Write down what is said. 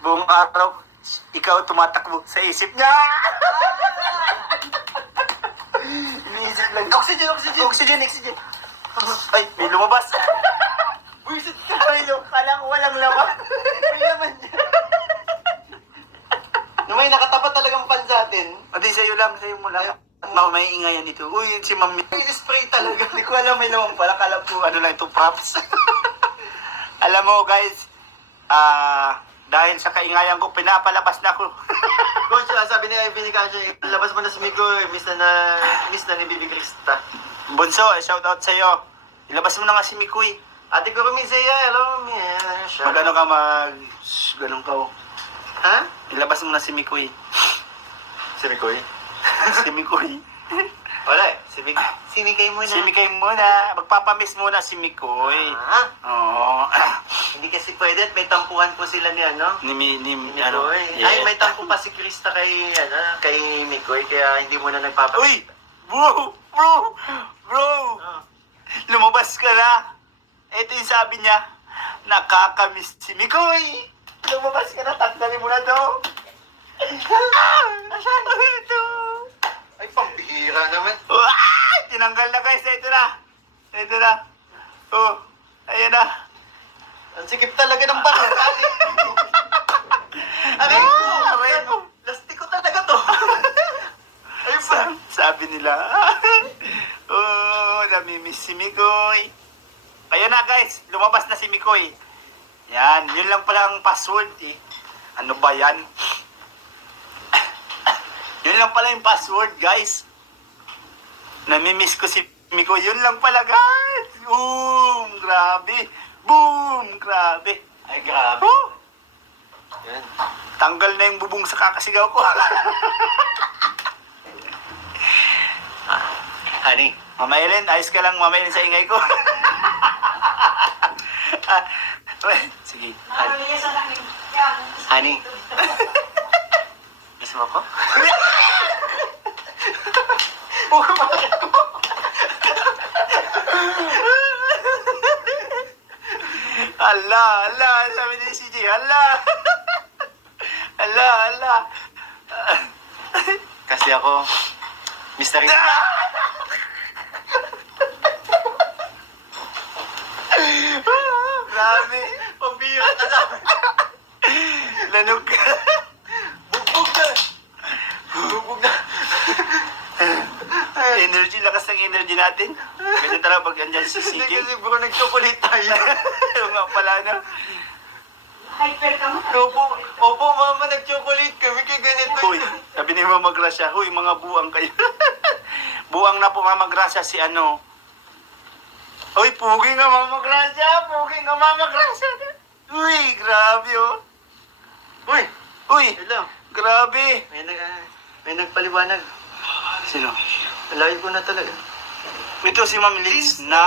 Buong araw, ikaw tumatakbo sa isip niya. Iniisip lang. Oxygen, oxygen. Oxygen, oxygen. Ay, may lumabas. Buisit ka. Kala ko walang laman. May laman niya. Na may nakatapat talagang pan sa atin. O di sa'yo lang, sa'yo mo lang. May ingayan dito. Uy, si mami. May spray talaga. Hindi ko alam may laman pala. Kala ko ano lang ito, props. Alam mo guys, dahil sa kaingayan ko, pinapalabas na ako. Coach, sabi ni Ivy ni Kasha, labas mo na si Miko, miss na ni Bibi Krista. Bunso, shout out sa'yo. Ilabas mo na nga si Mikoy. Ate ko kami Zaya, hello, Miasha. Magano ka ganun ka oh. Ha? Ilabas mo na si Mikoy. Si Mikoy? Si Mikoy. Wala eh, si Mikay muna. Si Mikoy muna. Magpapamiss muna si Mikoy. Ah, Oo. hindi kasi pwede at may tampuhan po sila ni ano. Ni Ano, Ay, may tampo pa si Krista kay Mikoy, kaya hindi mo na nagpapakita. Uy! Bro! Ah. Lumabas ka na. Ito yung sabi niya. Nakakamiss si Mikoy. Lumabas ka na. Tanggalin mo na to. Asan? Ito. Ay, pambihira naman. Tinanggal na guys. Ito na. Ito na. Oh. Ayan na. Ang sikip talaga ng barang. Aray ko! Aray ko. Lastiko talaga to. Ayun pa. Sabi nila. Oh, namimiss si Mikoy. Ayan na guys, lumabas na si Mikoy. Yan, yun lang pala ang password eh. Ano ba yan? Yun lang pala yung password guys. Namimiss ko si Mikoy. Yun lang pala guys. Boom! Grabe. Boom! Grabe. Ay, grabe. Oh, Yan. tanggal na yung bubong sa kakasigaw ko. Honey. Mama Ellen, ayos ka lang Mama Ellen sa ingay ko. Sige. Honey. Miss mo ko? Ala, sabi ni CJ, ala. Ala. Kasi ako, Mr. Grabe. Pambira ka na. Lanog ka. Bugbog na. Bugbog na. Energy, lakas ng energy natin. Ganyan talaga pag andyan si Hindi CJ. kasi bro, nag-chocolate tayo. Yung nga pala na. Hyper ka mo. Opo, mama, nag-chocolate kami kay ganito. Huy, sabi ni Mama Gracia, huy, mga buang kayo. Buang na po Mama Gracia si ano. Uy, pugi nga Mama Gracia, Uy, grabe oh. Uy, Uy, hello. grabe. May nagpaliwanag. Sino? Alayo ko na talaga. Ito si Ma'am Liz na